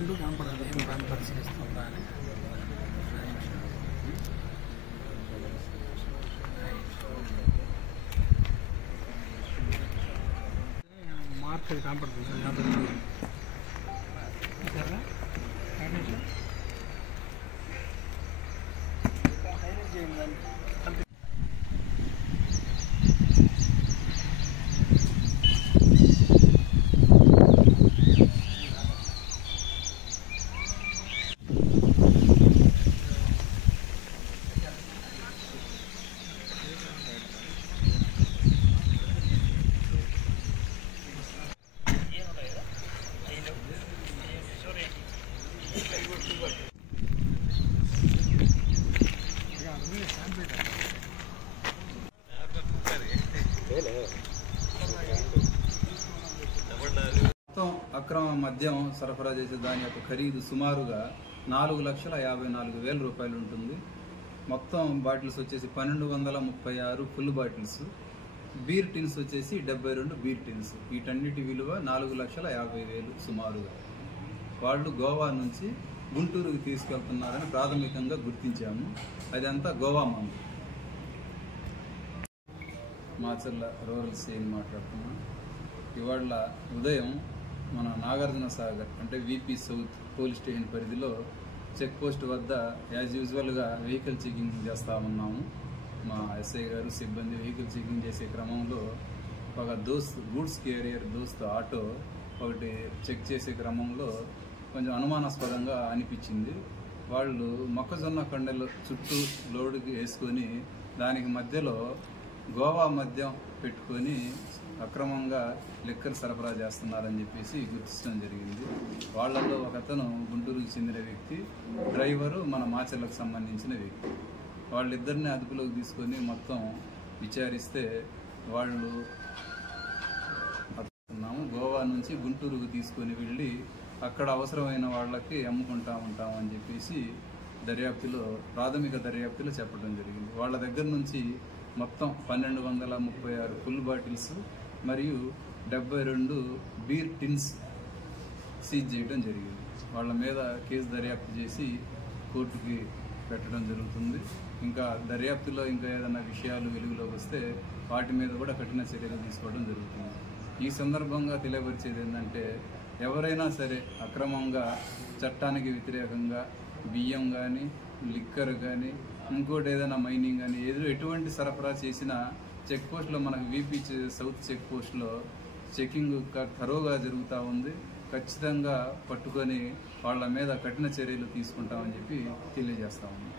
బండు కనపడదు, ఏం బండి పరిశీలిస్తుందా అని. మార్కెట్ కనపడుతుంది సార్. మొత్తం అక్రమ మద్యం సరఫరా చేసే దాని యొక్క ఖరీదు సుమారుగా 4,54,000 రూపాయలు ఉంటుంది. మొత్తం బాటిల్స్ వచ్చేసి 1236 ఫుల్ బాటిల్స్, బీర్ టిన్స్ వచ్చేసి 72 బీర్ టిన్స్. వీటన్నిటి విలువ 4,50,000 సుమారుగా. వాళ్ళు గోవా నుంచి గుంటూరుకి తీసుకెళ్తున్నారని ప్రాథమికంగా గుర్తించాము. అదంతా గోవా మందు. మాచర్ల రూరల్ సీన్ మాట్లాడుతున్నాం. ఇవాళ ఉదయం మన నాగార్జున సాగర్ అంటే విపి సౌత్ పోలీస్ స్టేషన్ పరిధిలో చెక్ పోస్ట్ వద్ద యాజ్ యూజువల్గా వెహికల్ చెకింగ్ చేస్తూ ఉన్నాము. మా ఎస్ఐ గారు సిబ్బంది వెహికల్ చెకింగ్ చేసే క్రమంలో ఒక గూడ్స్ క్యారియర్ ఆటో ఒకటి చెక్ చేసే క్రమంలో కొంచెం అనుమానాస్పదంగా అనిపించింది. వాళ్ళు మొక్కజొన్న కండెలు చుట్టూ లోడుకి వేసుకొని దానికి మధ్యలో గోవా మద్యం పెట్టుకొని అక్రమంగా లిక్కర్ సరఫరా చేస్తున్నారని చెప్పేసి గుర్తించడం జరిగింది. వాళ్లలో ఒకతను గుంటూరుకు చెందిన వ్యక్తి, డ్రైవరు మన మాచర్లకు సంబంధించిన వ్యక్తి. వాళ్ళిద్దరిని అదుపులోకి తీసుకొని మొత్తం విచారిస్తే వాళ్ళు గోవా నుంచి గుంటూరుకు తీసుకొని వెళ్ళి అక్కడ అవసరమైన వాళ్ళకి అమ్ముకుంటా ఉంటామని చెప్పేసి ప్రాథమిక దర్యాప్తులో చెప్పడం జరిగింది. వాళ్ళ దగ్గర నుంచి మొత్తం 1236 ఫుల్ బాటిల్స్ మరియు 72 బీర్ టిన్స్ సీజ్ చేయడం జరిగింది. వాళ్ళ మీద కేసు దర్యాప్తు చేసి కోర్టుకి పెట్టడం జరుగుతుంది. ఇంకా దర్యాప్తులో ఇంకా ఏదైనా విషయాలు వెలుగులోకి వస్తే వాటి మీద కూడా కఠిన చర్యలు తీసుకోవడం జరుగుతుంది. ఈ సందర్భంగా తెలియపరిచేది ఏంటంటే, ఎవరైనా సరే అక్రమంగా చట్టానికి వ్యతిరేకంగా బియ్యం కానీ లిక్కర్ కానీ ఇంకోటి ఏదైనా మైనింగ్ కానీ ఎటువంటి సరఫరా చేసినా చెక్ పోస్ట్లో మనకు విపి సౌత్ చెక్ పోస్ట్లో చెకింగ్ థరోగా జరుగుతూ ఉంది. ఖచ్చితంగా పట్టుకొని వాళ్ళ మీద కఠిన చర్యలు తీసుకుంటామని చెప్పి తెలియజేస్తా ఉన్నాం.